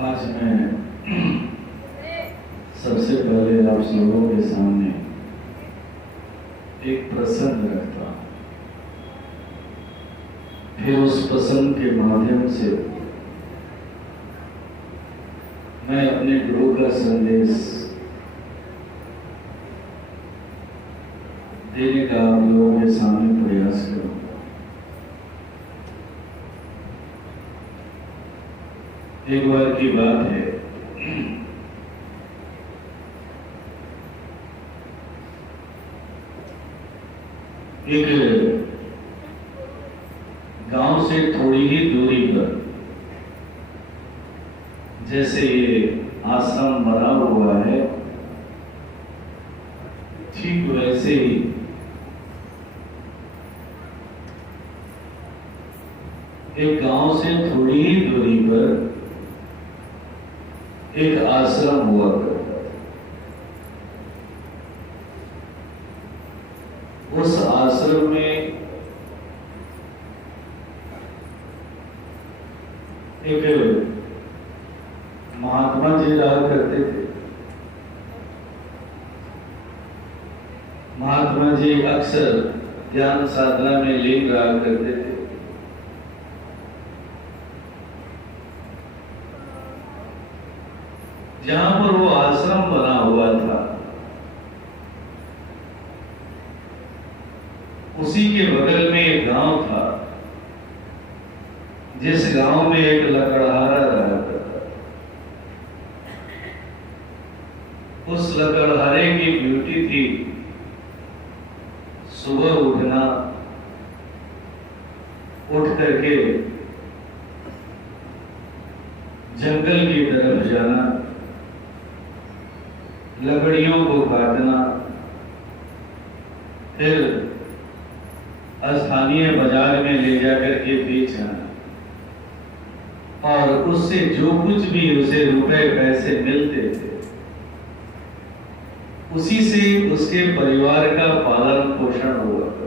आज मैं सबसे पहले आप लोगों के सामने एक प्रसंग रखता हूँ, फिर उस प्रसंग के माध्यम से मैं अपने गुरु का संदेश देने का आप लोगों के सामने प्रयास करूँ। एक बार की बात है, एक गांव से थोड़ी ही दूरी पर जैसे ये आश्रम बना हुआ है, ठीक वैसे ही एक गांव से थोड़ी ही दूरी पर एक आश्रम हुआ करता था। उस आश्रम में एक महात्मा जी रहा करते थे। महात्मा जी अक्सर ज्ञान साधना में लीन रहा करते थे। जहां पर वो आश्रम बना हुआ था, उसी के बगल में एक गांव था, जिस गांव में एक लकड़हारा रहा करता। उस लकड़हारे की ड्यूटी थी सुबह उठना, उठ करके जंगल की तरफ जाना, लकड़ियों को काटना, फिर स्थानीय बाजार में ले जाकर के बेचना, और उससे जो कुछ भी उसे रुपए पैसे मिलते थे, उसी से उसके परिवार का पालन पोषण हुआ करता।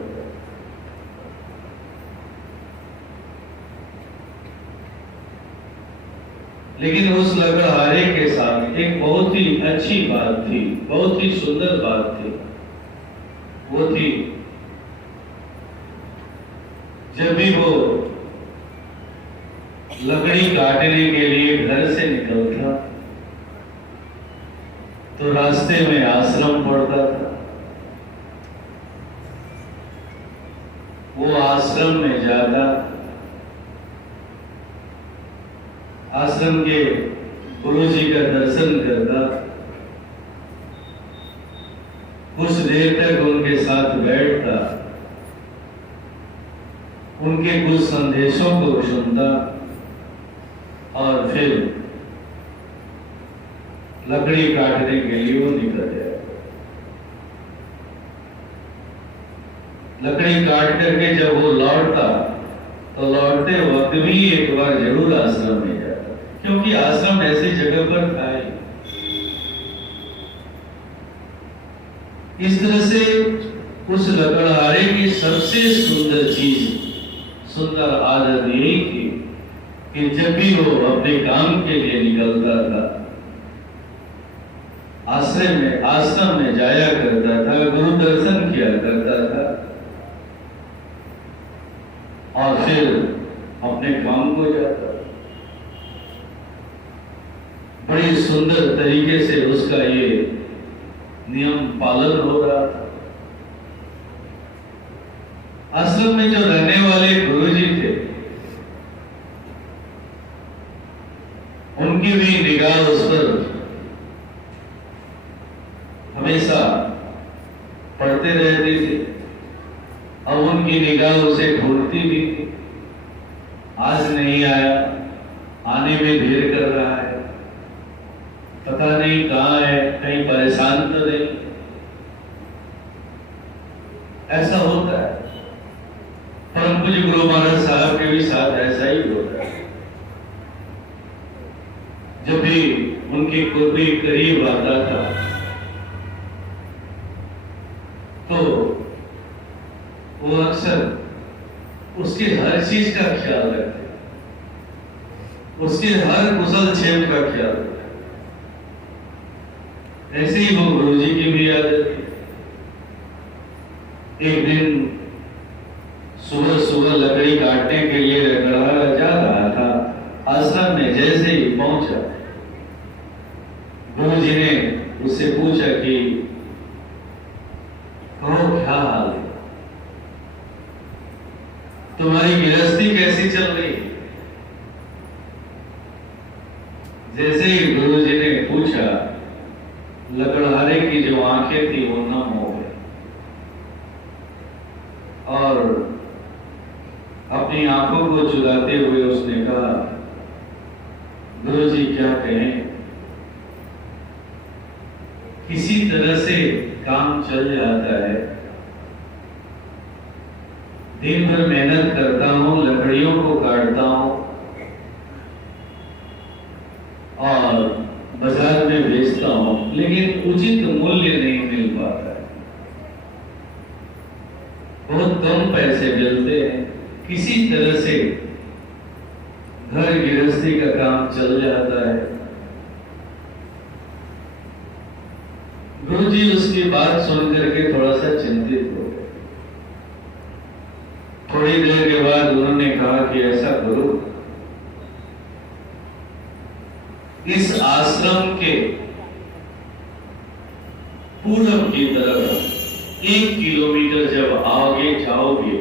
लेकिन उस लकड़हारे के साथ एक बहुत ही अच्छी बात थी, बहुत ही सुंदर बात थी। वो थी, जब भी वो लकड़ी काटने के लिए घर से निकलता तो रास्ते में आश्रम पड़ता था। वो आश्रम में जाता, आश्रम के गुरु जी का दर्शन करता, कुछ देर तक उनके साथ बैठता, उनके कुछ संदेशों को सुनता, और फिर लकड़ी काटने के लिए वो निकल जाए। लकड़ी काट करके जब वो लौटता तो लौटते वक्त भी एक बार जरूर आश्रम में जाता, क्योंकि आश्रम ऐसी जगह पर था। इस तरह से उस लकड़हारे की सबसे सुंदर चीज, सुंदर आदत यही थी कि जब भी वो अपने काम के लिए निकलता था, आश्रम में जाया करता था, गुरु दर्शन किया करता था, और फिर अपने काम को जाता। बड़ी सुंदर तरीके से उसका ये नियम पालन हो रहा था। आश्रम में जो रहने वाले गुरुजी थे, उनकी भी निगाह उस पर हमेशा पढ़ते रहती थी, और उनकी निगाह उसे ढूंढती भी थी। आज नहीं आया, आने में देर कर रहा है, पता नहीं कहाँ है, कहीं परेशान तो नहीं। ऐसा होता है। परम पूज्य गुरु महाराज साहब के भी साथ ऐसा ही होता है। जब भी उनकी कोई करीब आता था तो वो अक्सर उसकी हर चीज का ख्याल रखते। उसके हर कुशल क्षेम का ख्याल रखा। ऐसे ही वो गुरु जी की भी आदत थी। एक दिन सुबह सुबह लकड़ी काटने के लिए लकड़हारा जा रहा था। आश्रम में जैसे ही पहुंचा, गुरु जी ने उससे पूछा कि कहो क्या हाल है, तुम्हारी गृहस्थी कैसी चल रही है? जैसे ही गुरु जी ने पूछा, लकड़हारे की जो आंखें थी वो नम हो गई और अपनी आंखों को चुराते हुए उसने कहा, गुरु जी क्या कहें, किसी तरह से काम चल जाता है। दिन भर मेहनत करता हूं, लकड़ियों को काटता हूं और बाजार में बेचता हूं, लेकिन उचित मूल्य नहीं मिल पाता है। बहुत कम पैसे मिलते हैं। किसी तरह से घर गृहस्थी का काम चल जाता है। गुरु जी उसकी बात सुनकर के थोड़ा सा चिंतित हो गए। थोड़ी देर के बाद उन्होंने कहा कि ऐसा करो, इस आश्रम के पूरब की तरफ 1 किलोमीटर जब आगे जाओगे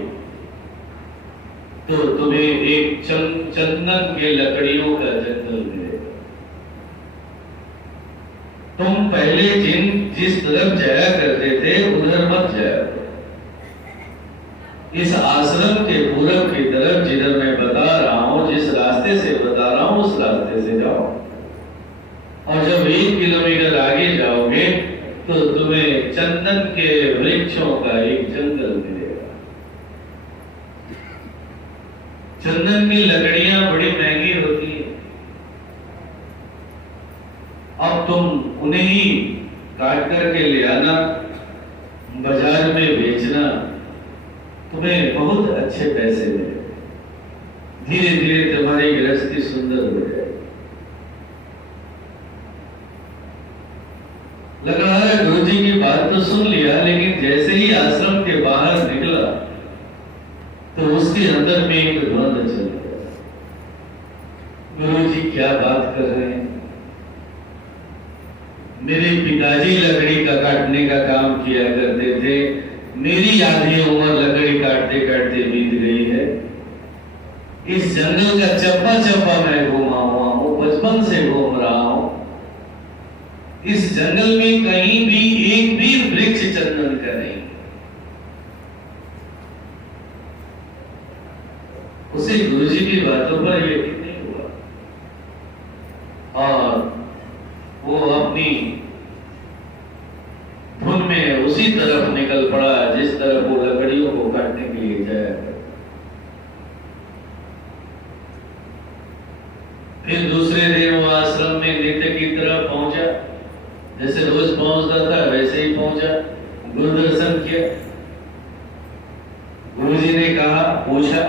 तो तुम्हें एक चंदन के लकड़ियों का जंगल मिलेगा। तुम पहले जिस तरफ जाया करते थे उधर मत जाया। इस आश्रम के पूरब की तरफ जिधर मैं बता रहा हूं, जिस रास्ते से बता रहा हूं, उस रास्ते से जाओ और जब 1 किलोमीटर आगे जाओगे तो तुम्हें चंदन के वृक्षों का एक जंगल मिलेगा। चंदन की लकड़ियां बड़ी महंगी होती है। अब तुम उन्हें ही काट करके ले आना, बाजार में बेचना, तुम्हें बहुत अच्छे पैसे मिलेंगे। धीरे धीरे तुम्हारी गृहस्थी सुंदर हो जाएगी। लकड़हारा गुरु जी की बात तो सुन लिया, लेकिन जैसे ही आश्रम के बाहर निकला तो उसके अंदर में एक द्वंद्व चल गया। गुरु जी क्या बात कर रहे हैं? मेरे पिताजी लकड़ी का काटने का काम किया करते थे, मेरी आधी उम्र लकड़ी काटते काटते बीत गई है। इस जंगल का चप्पा चप्पा मैं घूमा हुआ हूं, बचपन से घूम रहा हूं। इस जंगल में कहीं भी एक भी वृक्ष चंदन का नहीं। उसे गुरुजी की बातों पर यकीन नहीं हुआ और वो अपनी धुन में उसी तरफ निकल पड़ा जिस तरफ वो लकड़ियों को काटने के लिए जाया। फिर दूसरे दिन वो आश्रम में नित्य की तरह पहुंचा, जैसे रोज पहुंचता था वैसे ही पहुंचा, गुरु दर्शन किया। गुरुजी ने कहा, पूछा,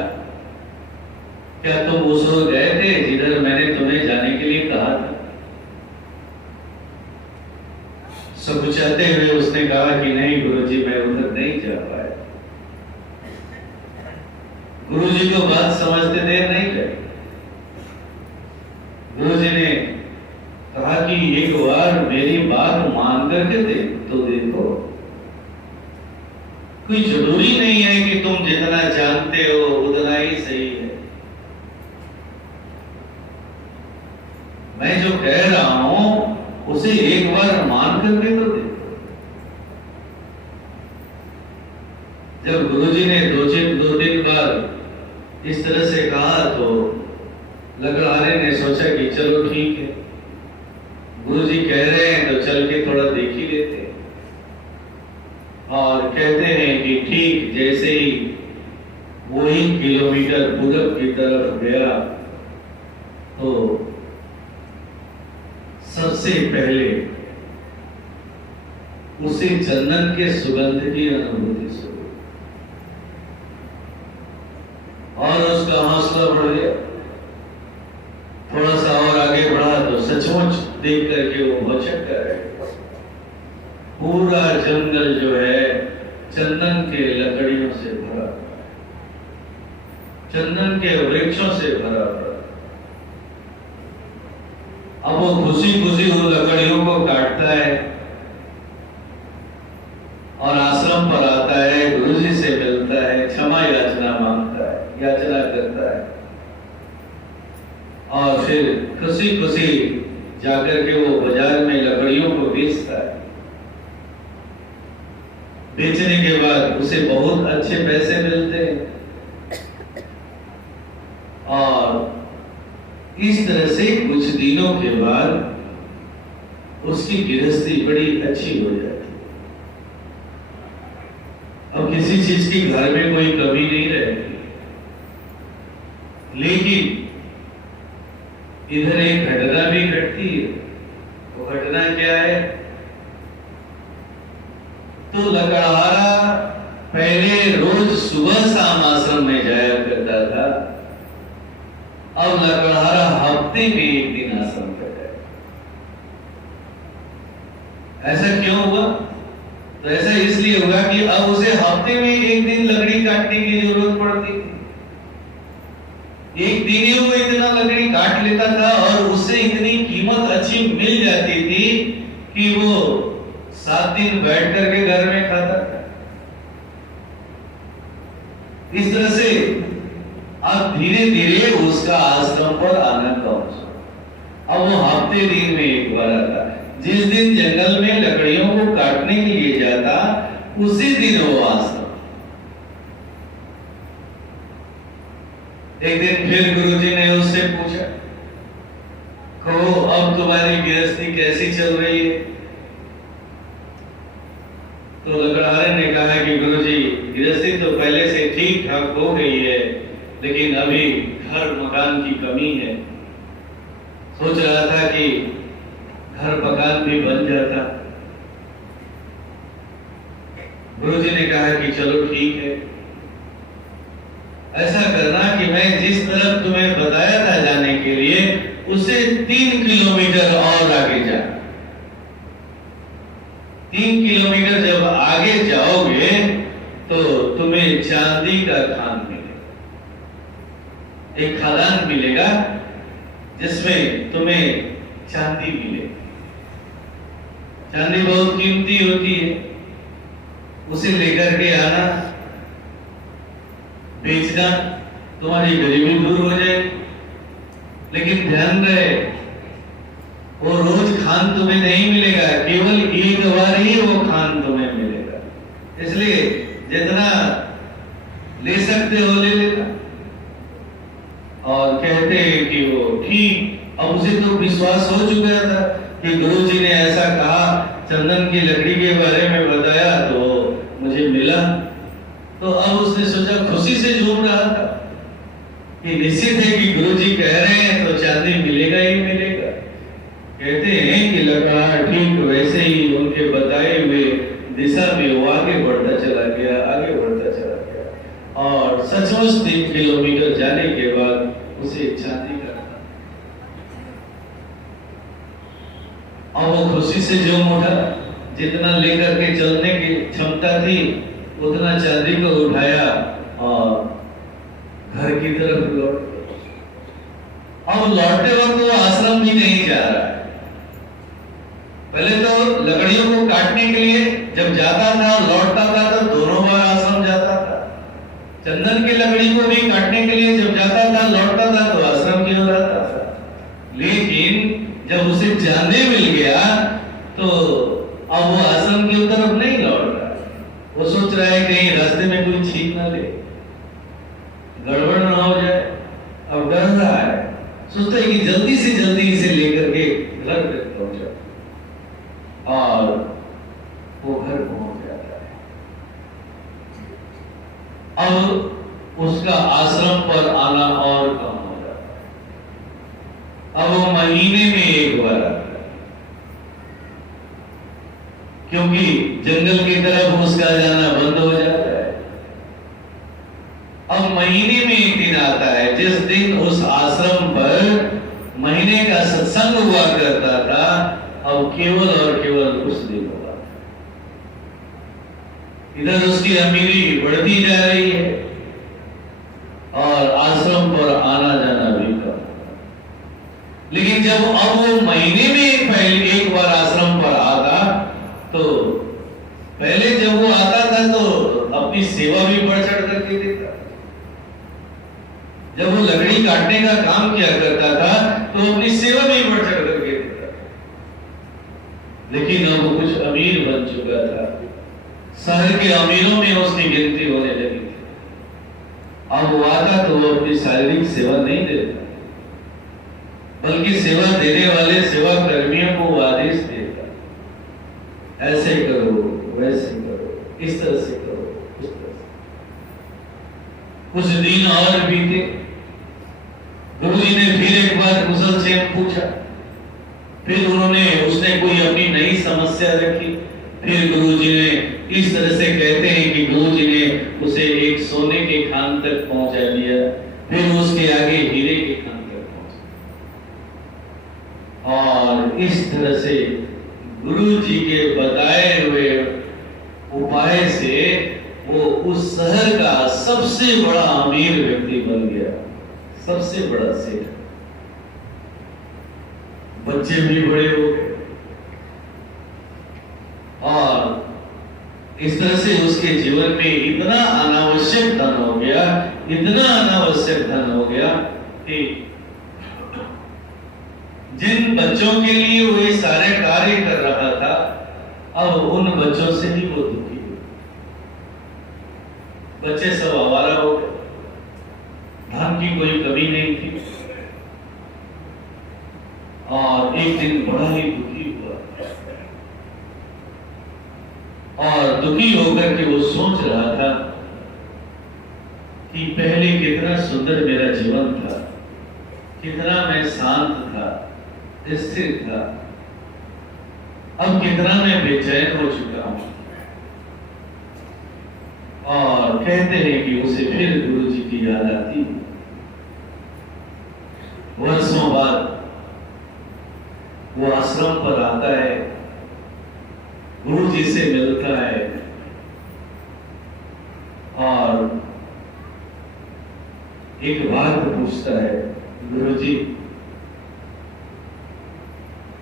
क्या तुम उस रोज गए थे जिधर मैंने तुम्हें जाने के लिए कहा था? सकुचाते हुए उसने कहा कि नहीं गुरुजी, मैं उधर नहीं जा पाया। गुरुजी को बात समझते देर नहीं लगी। गुरुजी ने कहा कि एक बार मेरी बात मान करके देखो, कोई जरूरी नहीं है कि तुम जितना जानते हो उतना ही सही है। मैं जो कह रहा हूं उसे एक बार मान करके तो देखो। जब गुरुजी ने दो तीन बार इस तरह से कहा तो लकड़हारे ने सोचा कि चलो ठीक है, गुरुजी कह रहे हैं तो चल के थोड़ा देख ही लेते हैं। और कहते हैं कि ठीक जैसे ही वो 1 किलोमीटर पूरब की तरफ गया तो सबसे पहले उसे चंदन के सुगंध की अनुभूति से और उसका हौसला बढ़ गया। सचमुच देख करके वो भौचक कर रहे। पूरा जंगल जो है चंदन के लकड़ियों से भरा, चंदन के वृक्षों से भरा पड़ा। अब वो खुशी खुशी उन लकड़ियों को काटता है और आश्रम पर आता है, गुरुजी से मिलता है, क्षमा याचना मांगता है, याचना करता है और फिर खुशी खुशी जाकर के वो बाजार में लकड़ियों को बेचता है। बेचने के बाद उसे बहुत अच्छे पैसे मिलते हैं और इस तरह से कुछ दिनों के बाद उसकी गृहस्थी बड़ी अच्छी हो जाती है। अब किसी चीज की घर में कोई कमी नहीं रहती, लेकिन इधर एक घटना भी घटती है। वो घटना क्या है? तो लकड़हारा पहले रोज सुबह शाम आश्रम में जाया करता था, अब लकड़हारा हफ्ते में एक दिन आश्रम पर जाए। ऐसा क्यों हुआ? तो ऐसा इसलिए हुआ कि अब उसे हफ्ते में एक दिन लकड़ी काटने की जरूरत पड़ती थी। एक दिन ही वो इतना लकड़ी काट लेता था और उससे इतनी कीमत अच्छी मिल जाती थी कि वो 7 दिन बैठ करके घर में खाता था। इस तरह से अब धीरे धीरे उसका आश्रम पर आना पहुंचा। अब वो हफ्ते दिन में एक बार आता। जिस दिन जंगल में लकड़ियों को काटने के लिए जाता, उसी दिन वो आश्रम। एक दिन फिर गुरुजी ने उससे पूछा, कहो अब तुम्हारी गृहस्थी कैसी चल रही है? तो लकड़हारे ने कहा कि गुरुजी, गृहस्थी तो पहले से ठीक ठाक हो गई है, लेकिन अभी घर मकान की कमी है। सोच रहा था कि घर मकान भी बन जाता। गुरुजी ने कहा कि चलो ठीक है, ऐसा करना कि मैं जिस तरफ तुम्हें बताया था जाने के लिए, उससे 3 किलोमीटर और आगे जा। 3 किलोमीटर जब आगे जाओगे तो तुम्हें चांदी का खान मिलेगा, एक खदान मिलेगा जिसमें तुम्हें चांदी मिलेगी। चांदी बहुत कीमती होती है, उसे लेकर के आना, बेचना, तुम्हारी गरीबी दूर हो जाएगी। लेकिन ध्यान रहे, वो रोज खान तुम्हें नहीं मिलेगा, केवल एक बार ही वो खान तुम्हें मिलेगा। इसलिए जितना ले सकते हो ले लेना। और कहते हैं कि वो ठीक, अब उसे तो विश्वास हो चुका था कि गुरुजी ने ऐसा कहा, चंदन की लकड़ी के बारे में बताया तो मुझे मिला। तो अब उसने सोचा, खुशी से झूम रहा था कि निश्चित है कि गुरुजी कह रहे हैं तो चांदी मिलेगा ही मिलेगा। कहते हैं कि लकड़हारा ठीक वैसे ही उनके बताए हुए दिशा में वो आगे बढ़ता चला गया, आगे बढ़ता चला गया और सचमुच 3 किलोमीटर जाने के बाद उसे चांदी का, और वो खुशी से झूम उठा। जितना लेकर के चलने की क्षमता थी उतना चांदी को उठाया और घर की तरफ लौट गया। और लौटते वक्त वो आश्रम भी नहीं जा रहा है। पहले तो लकड़ियों को काटने के लिए जब जाता था लौटता था तो दोनों बार आश्रम जाता था। चंदन की लकड़ी को भी काटने के लिए जब जाता था लौटता था तो आश्रम की ओर आता था। लेकिन जब उसे चांदी मिल गया तो अब वो आश्रम की तरफ नहीं लौट रहा। वो सोच रहा है कहीं रास्ते में कोई छीन ना ले, गड़बड़ ना हो जाए। अब डर रहा है, सोचता है कि जल्दी से जल्दी इसे लेकर के घर तक पहुंचा और वो घर पहुंच जाता है। अब उसका आश्रम पर आना और कम हो जाता है। अब वो महीने में एक बार आता है, क्योंकि जंगल की तरफ उसका जाना बंद हो जाता है। अब महीने में एक दिन आता है जिस दिन उस आश्रम पर महीने महीने का सत्संग हुआ करता था, अब केवल और केवल कुछ दिन हुआ। इधर उसकी अमीरी बढ़ती जा रही है और आश्रम पर आना जाना भी कम। लेकिन जब अब वो महीने में एक बार आश्रम पर आता, तो पहले जब वो आता था तो अपनी सेवा भी बढ़ चढ़ करके देता। जब वो लकड़ी काटने का काम किया करता था तो अपनी सेवा भी बढ़ चढ़ करके देता। लेकिन अब वो कुछ अमीर बन चुका था, शहर के अमीरों में उसकी गिनती होने लगी थी। अब वो आता तो वो अपनी शारीरिक सेवा नहीं देता, बल्कि सेवा देने वाले सेवा कर्मियों को आदेश देता, ऐसे करो, वैसे करो, इस तरह से करो, उस तरह से। कुछ दिन और बीते, गुरुजी ने फिर एक बार कुशल से पूछा। फिर उसने कोई अपनी नई समस्या रखी। फिर गुरुजी ने इस तरह से कहते हैं कि गुरुजी ने उसे एक सोने के खान तक पहुंचा दिया, फिर उसके आगे हीरे के खान तक पहुंचा। और इस तरह से गुरुजी के बताए हुए उपाय से वो उस शहर का सबसे बड़ा अमीर व्यक्ति बन गया, सबसे बड़ा सेठ। बच्चे भी बड़े हो गए और इस तरह से उसके जीवन में इतना अनावश्यक धन हो गया, इतना अनावश्यक धन हो गया कि जिन बच्चों के लिए वो ये सारे कार्य कर रहा था, अब उन बच्चों से ही वो दुखी हो। बच्चे सब आवारा हो गए, धन की कोई कमी नहीं थी। और एक दिन बड़ा ही दुखी हुआ और दुखी होकर के वो सोच रहा था कि पहले कितना सुंदर मेरा जीवन था, कितना मैं शांत था, स्थिर था, अब कितना मैं बेचैन हो चुका हूं। और कहते हैं कि उसे फिर गुरुजी की याद आती। वर्षों बाद वो आश्रम पर आता है, गुरुजी से मिलता है और एक बात पूछता है, गुरुजी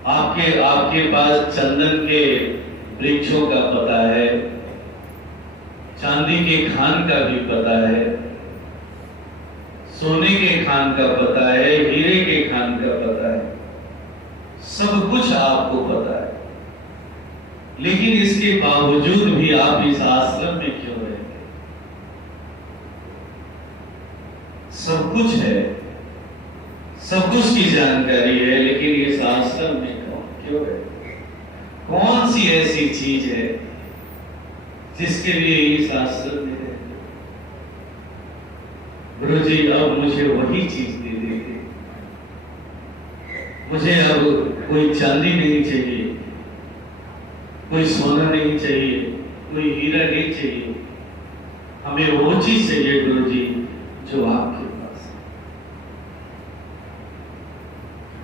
आपके पास चंदन के वृक्षों का पता है, चांदी के खान का भी पता है, सोने के खान का पता है, हीरे के खान का पता है, सब कुछ आपको पता है। लेकिन इसके बावजूद भी आप इस आश्रम में क्यों रहते? सब कुछ है, सब कुछ की जानकारी है, लेकिन इस आश्रम में क्यों रहते? कौन सी ऐसी चीज है जिसके लिए इस आश्रम में रहते? गुरुजी अब मुझे वही चीज दे देते। मुझे अब कोई चांदी नहीं चाहिए, कोई सोना नहीं चाहिए, कोई हीरा नहीं चाहिए, हमें वो चीज चाहिए गुरुजी जो आपके पास है।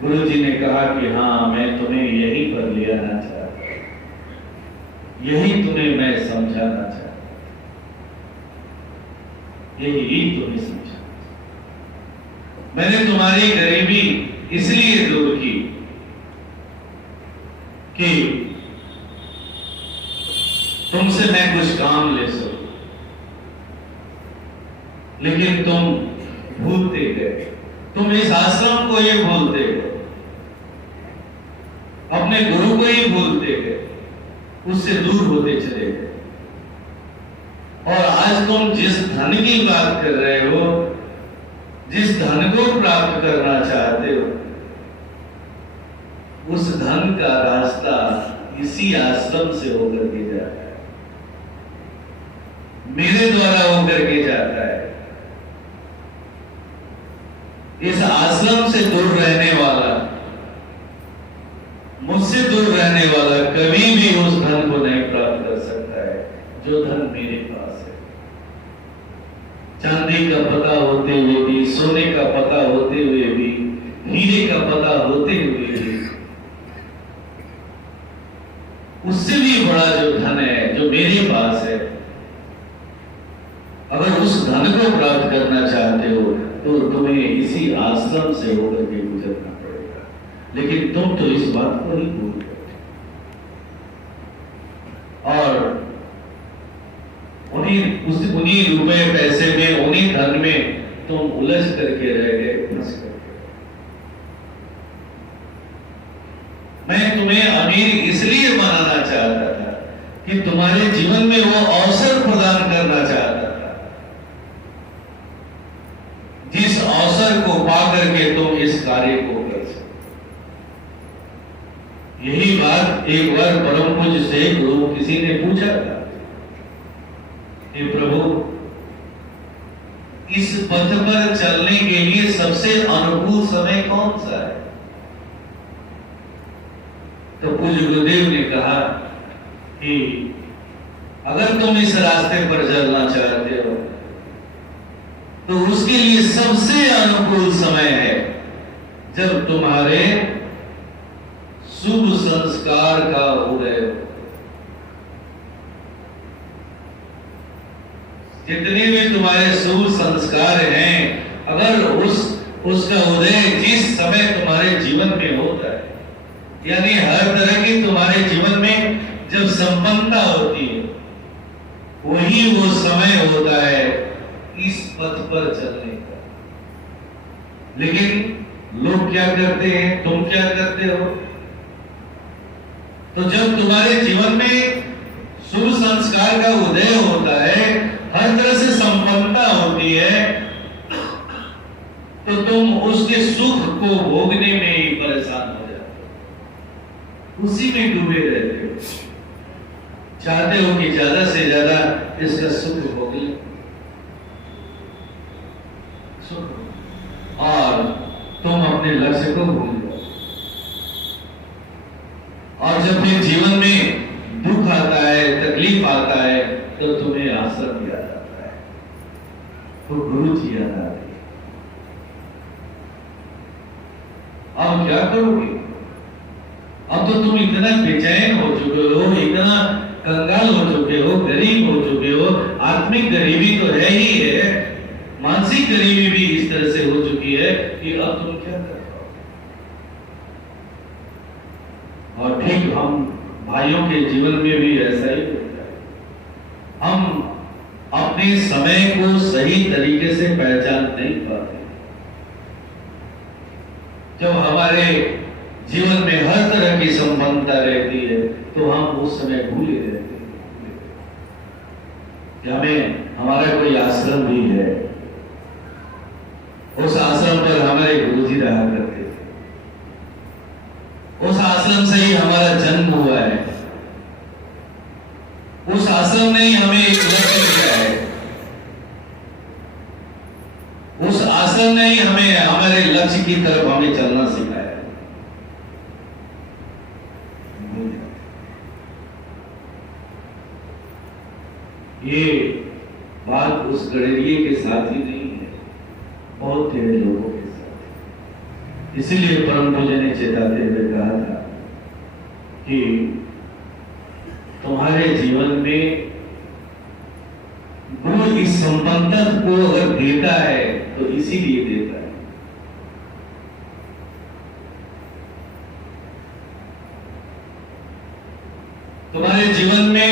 गुरुजी ने कहा कि हाँ, मैं तुम्हें यहीं पर ले आना चाहता हूं, यही तुम्हें मैं समझाना चाहता हूं, यही तुम्हें समझाना। मैंने तुम्हारी गरीबी इसलिए दूर की कि तुमसे मैं कुछ काम ले सकूं, लेकिन तुम भूलते गए, तुम इस आश्रम को ही भूलते गए, अपने गुरु को ही भूलते गए, उससे दूर होते चले गए। और आज तुम जिस धन की बात कर रहे हो, जिस धन को प्राप्त करना चाहते हो, उस धन का रास्ता इसी आश्रम से होकर के जाता है, मेरे द्वारा होकर के जाता है। इस आश्रम से दूर रहने वाला, मुझसे दूर रहने वाला कभी भी उस धन को नहीं प्राप्त कर सकता है जो धन मेरे पास है। चांदी का पता होते हुए भी, सोने का पता होते हुए भी, हीरे का पता होते आश्रम से होकर के गुजरना पड़ेगा, लेकिन तुम तो इस बात को ही भूल गए और उन्हीं रुपए पैसे में, उन्हीं धन में तुम उलझ करके रह गए, फंस करके। मैं तुम्हें अमीर इसलिए बनाना चाहता था कि तुम्हारे जीवन में वो अवसर प्रदान करना चाहता था, जिस अवसर को पाकर के तुम इस कार्य को कर सको। यही बात एक बार परम पूज्य से गुरु किसी ने पूछा था कि प्रभु, इस पथ पर चलने के लिए सबसे अनुकूल समय कौन सा है? तो पूज्य गुरुदेव ने कहा कि अगर तुम इस रास्ते पर चलना चाहते हो तो उसके लिए सबसे अनुकूल समय है जब तुम्हारे शुभ संस्कार का उदय हो। जितने भी तुम्हारे शुभ संस्कार हैं, अगर उसका उदय जिस समय तुम्हारे जीवन में होता है, यानी हर तरह की तुम्हारे जीवन में जब संपन्नता होती है, वही वो समय होता है इस पथ पर चलने का। लेकिन लोग क्या करते हैं, तुम क्या करते हो? तो जब तुम्हारे जीवन में शुभ संस्कार का उदय होता है, हर तरह से संपन्नता होती है, तो तुम उसके सुख को भोगने में ही परेशान हो जाते हो, उसी में डूबे रहते हो, चाहते हो कि ज्यादा से ज्यादा इसका सुख भोग ले, और तुम अपने लक्ष्य को भूल जाओ। और जब फिर जीवन में दुख आता है, तकलीफ आता है, तो तुम्हें आश्रम याद आता है, तो गुरु जी याद आते हैं। अब क्या करोगे? अब तो तुम इतना बेचैन हो चुके हो, इतना कंगाल हो चुके हो, गरीब हो चुके हो। आत्मिक गरीबी तो है ही है, मानसिक गरीबी भी इस तरह से हो चुकी है कि अब तुम क्या कर पाओ। और ठीक हम भाइयों के जीवन में भी ऐसा ही होता है, हम अपने समय को सही तरीके से पहचान नहीं पाते। जब हमारे जीवन में हर तरह की संपन्नता रहती है, तो हम उस समय भूले रहते हैं कि हमें हमारा कोई आश्रम भी है, उस आश्रम पर हमारे गुरुजी रहा करते थे, उस आश्रम से ही हमारा जन्म हुआ है, उस आश्रम ने ही हमें एक लक्ष्य दिया है, उस आश्रम ने ही हमें हमारे लक्ष्य की तरफ हमें चलना सिखाया। ये बात उस गड़ेरिए के साथ ही नहीं है, बहुत तेरे लोगों के साथ। इसीलिए परम पूज्य ने चेताते हुए कहा था कि तुम्हारे जीवन में गुरु इस संपन्नता को अगर देता है तो इसीलिए देता है। तुम्हारे जीवन में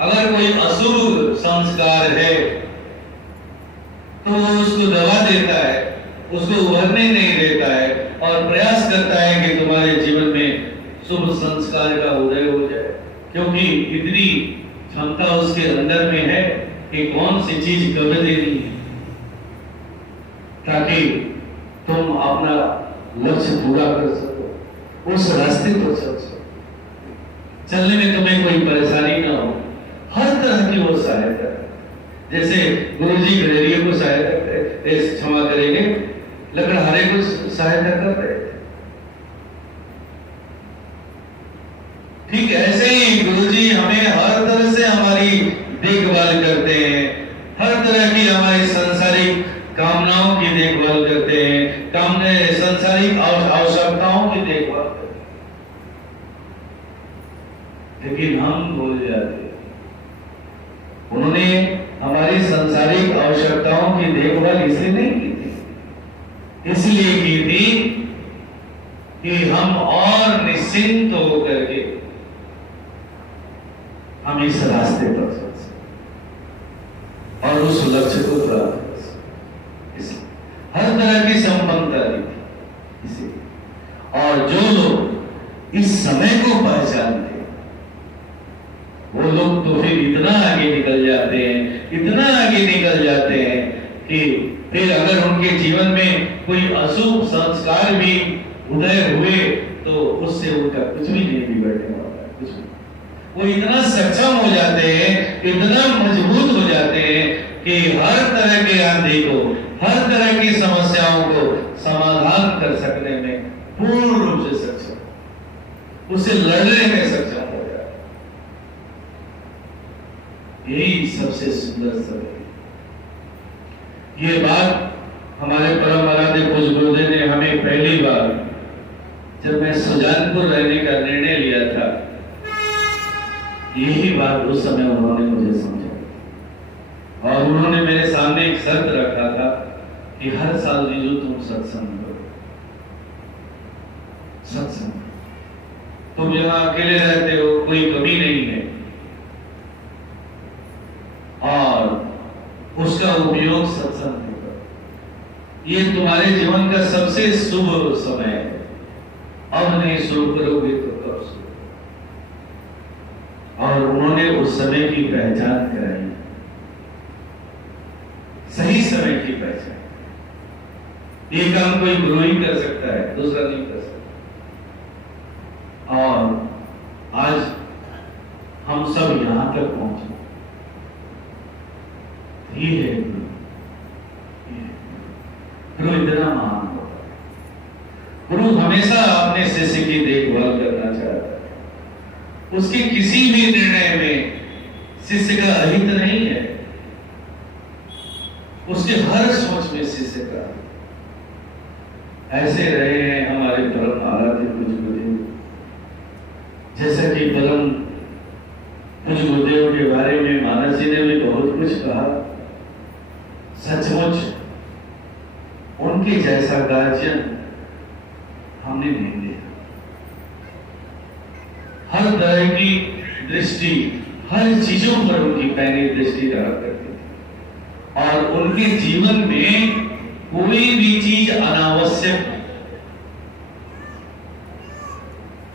अगर कोई अशुभ संस्कार है तो वो उसको दबा देता है, उसको उभरने नहीं देता है और प्रयास करता है कि तुम्हारे जीवन में शुभ संस्कार का उदय हो जाए, क्योंकि इतनी क्षमता उसके अंदर में है कि कौन सी चीज कब देनी है, ताकि तुम अपना लक्ष्य पूरा कर सको, उस रास्ते पर चल सको, चलने में तुम्हें कोई परेशानी ना हो। हर तरह की वो सहायता, जैसे गुरुजी गड़ेरिए को सहायता क्षमा करेंगे, लकड़हारे को सहायता कर रहे थे, ठीक ऐसे ही गुरुजी हमें हर तरह से हमारी देखभाल करते हैं, हर तरह की हमारी सांसारिक कामनाओं की देखभाल करते हैं, सांसारिक आवश्यकताओं की देखभाल करते हैं, लेकिन हम भूल जाते हैं। उन्होंने हमारी सांसारिक आवश्यकताओं की देखभाल इसलिए नहीं की थी इसलिए की थी कि हम और निश्चिंत होकर के हम इस रास्ते पर चल सकें और उस लक्ष्य को प्राप्त कर सकें। हर तरह की संपन्नता दी थी इसी। और जो लोग इस समय को पहचानते हैं वो लोग तो फिर इतना आगे निकल जाते हैं, इतना आगे निकल जाते हैं कि फिर अगर उनके जीवन में कोई अशुभ संस्कार भी उदय हुए तो उससे उनका कुछ भी नहीं बिगड़ने वाला है, कुछ भी। वो इतना सक्षम हो जाते हैं, इतना मजबूत हो जाते हैं कि हर तरह के आंधी को, हर तरह की समस्याओं को समाधान कर सकने में पूर्ण रूप से सक्षम, उससे लड़ने में सक्षम हो जाए। यही सबसे सुंदर समय। ये बात हमारे परम आराध्य पूज्य गुरुदेव ने हमें पहली बार जब मैं सुजानपुर रहने का निर्णय लिया था, यही बात उस समय उन्होंने मुझे समझाई और उन्होंने मेरे सामने एक शर्त रखा था कि हर साल जीजू तुम सत्संग करो, सत्संग तुम यहाँ अकेले रहते हो, कोई कमी नहीं है और उसका उपयोग सत्संग में करो। ये तुम्हारे जीवन का सबसे शुभ समय है। अब नहीं शुरू करोगे तो कब शुरू? और उन्होंने उस समय की पहचान कराई, सही समय की पहचान। ये काम कोई गुरु ही कर सकता है, दूसरा नहीं कर सकता। और आज हम सब यहां तक पहुंचे, ये है गुरु इतना महान होता है। गुरु हमेशा अपने शिष्य की देखभाल करना चाहता है। उसके किसी भी निर्णय में शिष्य का अहित नहीं है, उसके हर सोच में शिष्य का। ऐसे रहे हैं हमारे परम आराध्य पूज्य गुरुदेव, जैसा कि परम पूज्य गुरुदेव के बारे में मानस जी ने भी बहुत कुछ कहा। सचमुच उनके जैसा गार्जियन हमने नहीं देखा। हर तरह की दृष्टि, हर चीजों पर उनकी पैनी दृष्टि रहा करती थी और उनके जीवन में कोई भी चीज अनावश्यक,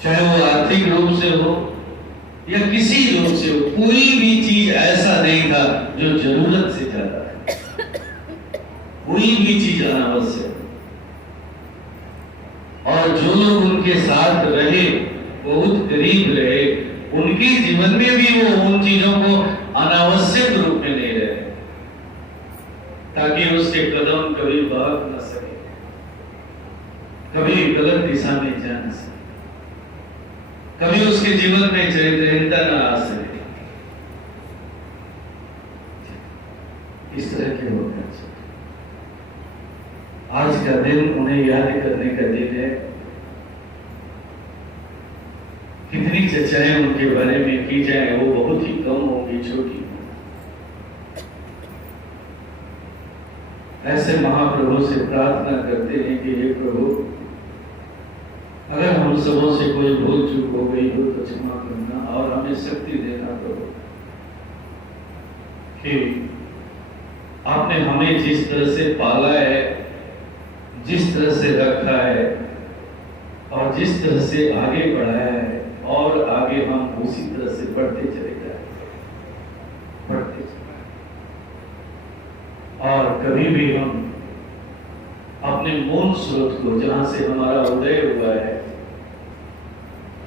चाहे वो आर्थिक रूप से हो या किसी रूप से हो, कोई भी चीज ऐसा नहीं था जो जरूरत से ज्यादा है। कोई भी चीज अनावश्यक। और जो लोग उनके साथ रहे, बहुत करीब रहे, उनके जीवन में भी वो उन चीजों को अनावश्यक रूप में ले रहे, ताकि उसके कदम कभी भाग न सके, कभी गलत दिशा में जा न सके, कभी उसके जीवन में चरित्रहीनता न आ सके। इस तरह के होना चाहिए। आज का दिन उन्हें याद करने का दिन है। कितनी चर्चाएं उनके बारे में की जाए वो बहुत ही कम होगी, छोटी। ऐसे महाप्रभु से प्रार्थना करते हैं कि हे प्रभु, अगर हम सबों से कोई भूल चूक हो गई हो तो क्षमा करना और हमें शक्ति देना प्रभु कि आपने हमें जिस तरह से पाला है, जिस तरह से रखा है और जिस तरह से आगे बढ़ाया है, और आगे हम उसी तरह से बढ़ते चले जाए, बढ़ते चले। और कभी भी हम अपने मूल स्रोत को, जहां से हमारा उदय हुआ है,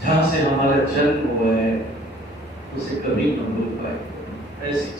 जहां से हमारा जन्म हुआ है, उसे कभी न भूल पाए। ऐसी